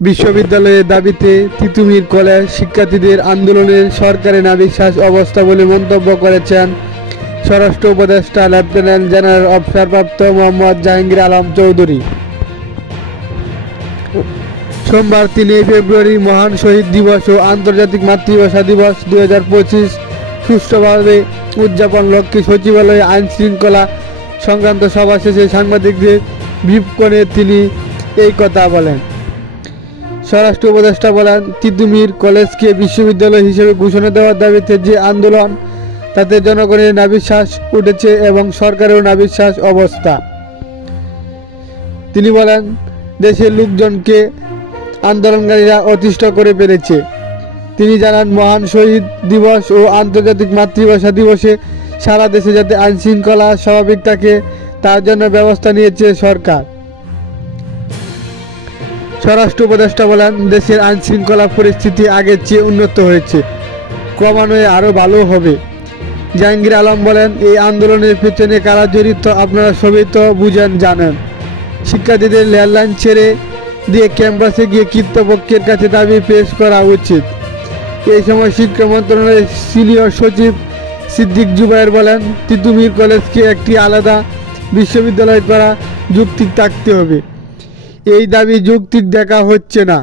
বিশ্ববিদ্যালয়ের দাবিতে তিতুমির কলেজ শিক্ষার্থীদের আন্দোলনের সরকারি নাবিশ্বাস অবস্থা বলে মন্তব্য করেছেন স্বরাষ্ট্র উপদেষ্টা লেফটেন্যান্ট জেনারেল অবসরপ্রাপ্ত মোহাম্মদ জাহাঙ্গীর আলম চৌধুরী। সোমবার ৩ ফেব্রুয়ারি মহান শহীদ দিবস ও আন্তর্জাতিক মাতৃভাষা দিবস ২০২৫ সুষ্ঠুভাবে উদযাপন লক্ষ্যে সচিবালয়ে আইন শৃঙ্খলা সংক্রান্ত সভা শেষে সাংবাদিকদের ব্রিফ তিনি এই কথা বলেন। স্বরাষ্ট্র উপদেষ্টা বলেন, তিতুমির কলেজকে বিশ্ববিদ্যালয় হিসেবে ঘোষণা দেওয়ার দাবিতে যে আন্দোলন, তাতে জনগণের নাবিশ্বাস উঠেছে এবং সরকারেরও নাবিশ্বাস অবস্থা। তিনি বলেন, দেশের লোকজনকে আন্দোলনকারীরা অতিষ্ঠ করে ফেলেছে। তিনি জানান, মহান শহীদ দিবস ও আন্তর্জাতিক মাতৃভাষা দিবসে সারা দেশে যাতে আইন শৃঙ্খলা স্বাভাবিক থাকে তার জন্য ব্যবস্থা নিয়েছে সরকার। স্বরাষ্ট্র উপদেষ্টা বলেন, দেশের আইন শৃঙ্খলা পরিস্থিতি আগের চেয়ে উন্নত হয়েছে, ক্রমান্বয়ে আরও ভালো হবে। জাহাঙ্গীর আলম বলেন, এই আন্দোলনের পেছনে কারা জড়িত আপনারা সবই তো বুঝেন, জানেন। শিক্ষার্থীদের ল্যান্ডলাইন ছেড়ে দিয়ে ক্যাম্পাসে গিয়ে কর্তৃপক্ষের কাছে দাবি পেশ করা উচিত। এই সময় শিক্ষা মন্ত্রণালয়ের সিনিয়র সচিব সিদ্দিক জুবায়ের বলেন, তিতুমির কলেজকে একটি আলাদা বিশ্ববিদ্যালয় করা যৌক্তিক থাকতে হবে। এই দাবি যৌক্তিক দেখা হচ্ছে না।